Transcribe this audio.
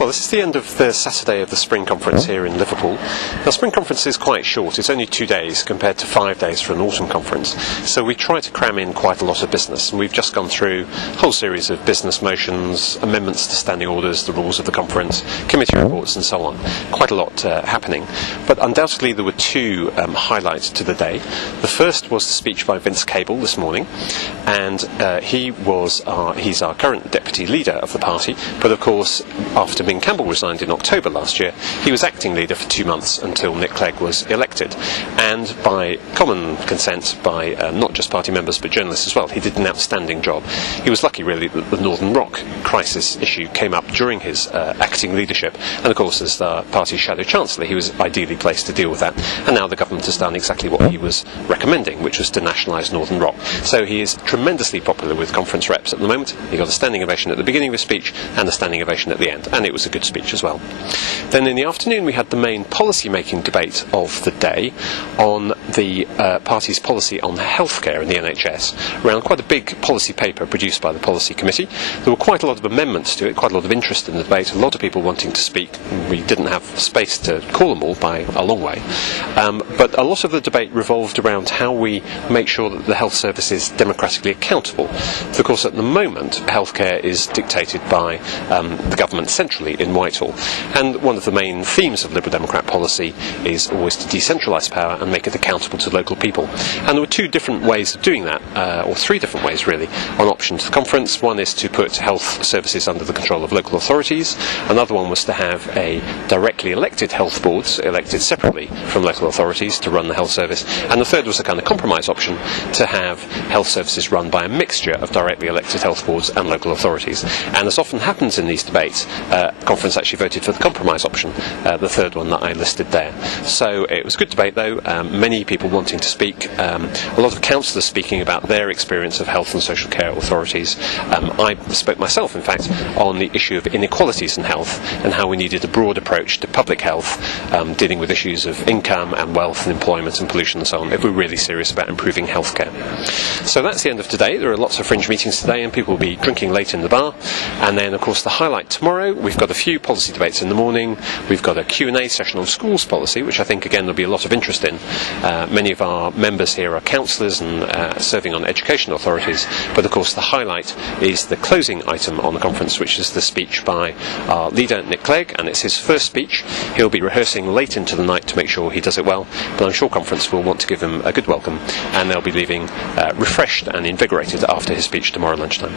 Well, this is the end of the Saturday of the Spring Conference here in Liverpool. Now, Spring Conference is quite short. It's only 2 days compared to 5 days for an Autumn Conference. So we try to cram in quite a lot of business. And we've just gone through a whole series of business motions, amendments to standing orders, the rules of the conference, committee reports and so on. Quite a lot happening. But undoubtedly there were two highlights to the day. The first was the speech by Vince Cable this morning. And he's our current deputy leader of the party. But of course, after Ming Campbell resigned in October last year, he was acting leader for 2 months until Nick Clegg was elected. And by common consent, by not just party members but journalists as well, he did an outstanding job. He was lucky really that the Northern Rock crisis issue came up during his acting leadership, and of course as the party's shadow chancellor he was ideally placed to deal with that, and now the government has done exactly what he was recommending, which was to nationalise Northern Rock. So he is tremendously popular with conference reps at the moment. He got a standing ovation at the beginning of his speech and a standing ovation at the end, and it was a good speech as well. Then in the afternoon we had the main policy-making debate of the day on the party's policy on healthcare in the NHS, around quite a big policy paper produced by the Policy Committee. There were quite a lot of amendments to it, quite a lot of interest in the debate, a lot of people wanting to speak. We didn't have space to call them all by a long way. But a lot of the debate revolved around how we make sure that the health service is democratically accountable. Of course, at the moment, healthcare is dictated by the government centrally in Whitehall. And one of the main themes of Liberal Democrat policy is always to decentralise power and make it accountable to local people. And there were two different ways of doing that, or three different ways really, on option to the conference. One is to put health services under the control of local authorities. Another one was to have a directly elected health boards, elected separately from local authorities, to run the health service. And the third was a kind of compromise option, to have health services run by a mixture of directly elected health boards and local authorities. And as often happens in these debates, the conference actually voted for the compromise option, the third one that I listed there. So it was a good debate though, many people wanting to speak, a lot of councillors speaking about their experience of health and social care authorities. I spoke myself, in fact, on the issue of inequalities in health and how we needed a broad approach to public health, dealing with issues of income and wealth and employment and pollution and so on, if we're really serious about improving healthcare. So that's the end of today. There are lots of fringe meetings today and people will be drinking late in the bar. And then, of course, the highlight tomorrow, we've got a few policy debates in the morning. We've got a Q&A session on schools policy, which I think, again, there'll be a lot of interest in. Many of our members here are councillors and serving on education authorities. But, of course, the highlight is the closing item on the conference, which is the speech by our leader, Nick Clegg, and it's his first speech. He'll be rehearsing late into the night to make sure he does it well, but I'm sure conference will want to give him a good welcome, and they'll be leaving refreshed and invigorated after his speech tomorrow lunchtime.